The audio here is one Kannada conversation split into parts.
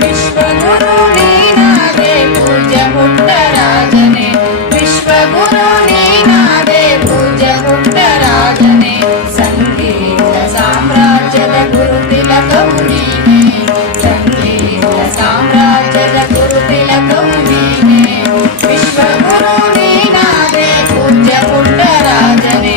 ವಿಶ್ವಗುರು ನೀನಾದೆ ಪೂಜ್ಯ ಪುಟ್ಟರಾಜನೇ, ವಿಶ್ವಗುರು ನೀನಾದೆ ಪೂಜ್ಯ ಪುಟ್ಟರಾಜನೇ, ಸಂಗೀತ ಸಾಮ್ರಾಜ್ಯದ ಗುರು ತಿಲಕವು ನೀನೇ, ಸಂಗೀತ ಸಾಮ್ರಾಜ್ಯದ ಗುರು ತಿಲಕವು ನೀನೇ, ವಿಶ್ವಗುರು ನೀನಾದೆ ಪೂಜ್ಯ ಪುಟ್ಟರಾಜನೇ.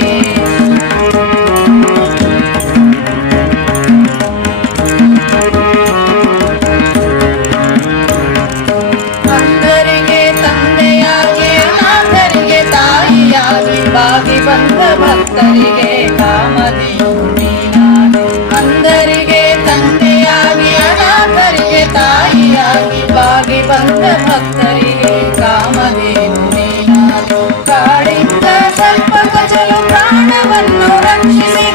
ಅಂಧರಿಗೆ ತಂದೆಯಾಗಿ ಅನಾಥರಿಗೆ ತಾಯಿಯಾಗಿ ಬಾಗಿ ಬಂದ ಭಕ್ತರಿಗೆ ಕಾಮಧೇನು ನೀನಾದೆ, ಅಂಧರಿಗೆ ತಂದೆಯಾಗಿ ಅನಾಥರಿಗೆ ತಾಯಿಯಾಗಿ ಬಾಗಿ ಬಂದ ಭಕ್ತರಿಗೆ ಕಾಮಧೇನು ನೀನಾದೆ, ಕಾಡಿಂದ ಸ್ವಲ್ಪ ಕಚಲು ಪ್ರಾಣವನ್ನು ರಕ್ಷಿಸಿ